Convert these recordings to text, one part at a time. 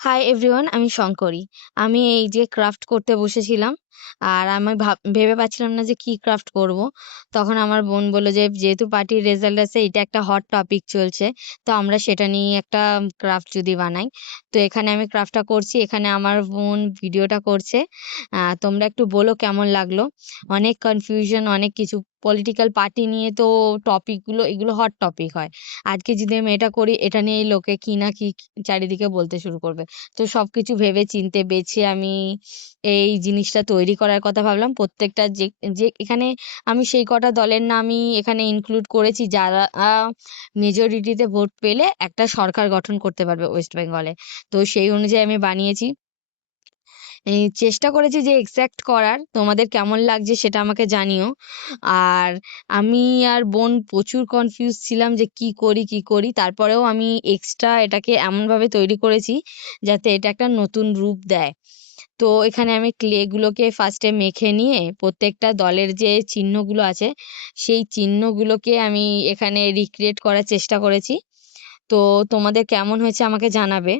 Hi everyone, আমি শঙ্করী। আমি এই যে ক্রাফট করতে বসেছিলাম, আর আমি ভেবে পাচ্ছিলাম না যে কি ক্রাফট করব। তখন আমার বোন বলল যে যেহেতু পার্টির রেজাল্ট আছে, এটা একটা হট টপিক চলছে, তো আমরা সেটা নিয়ে একটা ক্রাফট যদি বানাই। তো এখানে আমি ক্রাফটটা করছি, এখানে আমার বোন ভিডিওটা করছে। তোমরা একটু বলো কেমন লাগলো। অনেক কনফিউশন, অনেক কিছু পলিটিক্যাল পার্টি নিয়ে তো টপিকগুলো, এগুলো হট টপিক হয়। আজকে যদি আমি এটা করি, এটা নিয়েই লোকে কি না কি চারিদিকে বলতে শুরু করবে। তো সবকিছু ভেবে চিন্তে বেছে আমি এই জিনিসটা তৈরি করার কথা ভাবলাম। প্রত্যেকটা যে যে এখানে আমি সেই কটা দলের নামই এখানে ইনক্লুড করেছি যারা মেজরিটিতে ভোট পেলে একটা সরকার গঠন করতে পারবে ওয়েস্ট বেঙ্গলে। তো সেই অনুযায়ী আমি বানিয়েছি। এই চেষ্টা করেছি যে এক্সাক্ট করার। তোমাদের কেমন লাগছে সেটা আমাকে জানিও। আর আমি আর বোন প্রচুর কনফিউজ ছিলাম যে কি করি কি করি। তারপরেও আমি এক্সট্রা এটাকে এমনভাবে তৈরি করেছি যাতে এটা একটা নতুন রূপ দেয়। তো এখানে আমি ক্লেগুলোকে ফার্স্টে মেখে নিয়ে প্রত্যেকটা দলের যে চিহ্নগুলো আছে সেই চিহ্নগুলোকে আমি এখানে রিক্রিয়েট করার চেষ্টা করেছি। তো তোমাদের কেমন হয়েছে আমাকে জানাবে।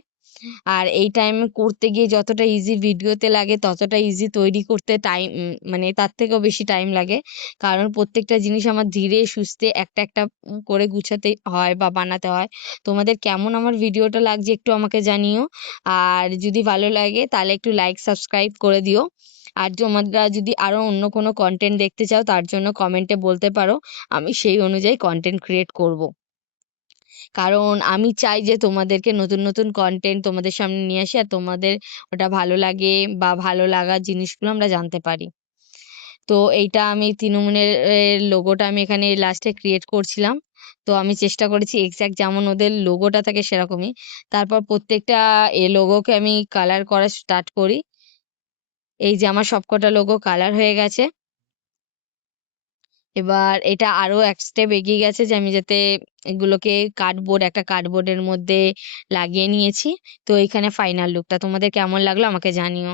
আর এই টাইমে করতে গিয়ে যতটা ইজি ভিডিওতে লাগে ততটা ইজি তৈরি করতে টাইম, মানে তার থেকেও বেশি টাইম লাগে। কারণ প্রত্যেকটা জিনিস আমার ধীরে সুস্থে একটা একটা করে গুছাতে হয় বা বানাতে হয়। তোমাদের কেমন আমার ভিডিওটা লাগছে একটু আমাকে জানিও। আর যদি ভালো লাগে তাহলে একটু লাইক সাবস্ক্রাইব করে দিও। আর তোমরা যদি আরো অন্য কোনো কন্টেন্ট দেখতে চাও তার জন্য কমেন্টে বলতে পারো, আমি সেই অনুযায়ী কন্টেন্ট ক্রিয়েট করব। কারণ আমি চাই যে তোমাদেরকে নতুন নতুন কন্টেন্ট তোমাদের সামনে নিয়ে আসি, আর তোমাদের ওটা ভালো লাগে বা ভালো লাগার জিনিসগুলো আমরা জানতে পারি। তো এইটা আমি তৃণমূলের লোগোটা আমি এখানে লাস্টে ক্রিয়েট করছিলাম। তো আমি চেষ্টা করেছি এক্সাক্ট যেমন ওদের লোগোটা থাকে সেরকমই। তারপর প্রত্যেকটা লোগোকে আমি কালার করা স্টার্ট করি। এই যে আমার সবকটা লোগো কালার হয়ে গেছে। এবার এটা আরো এক স্টেপ এগিয়ে গেছে যে আমি যাতে এগুলোকে একটা কার্ডবোর্ডের মধ্যে লাগিয়ে নিয়েছি। তো এখানে ফাইনাল লুকটা তোমাদের কেমন লাগলো আমাকে জানিও।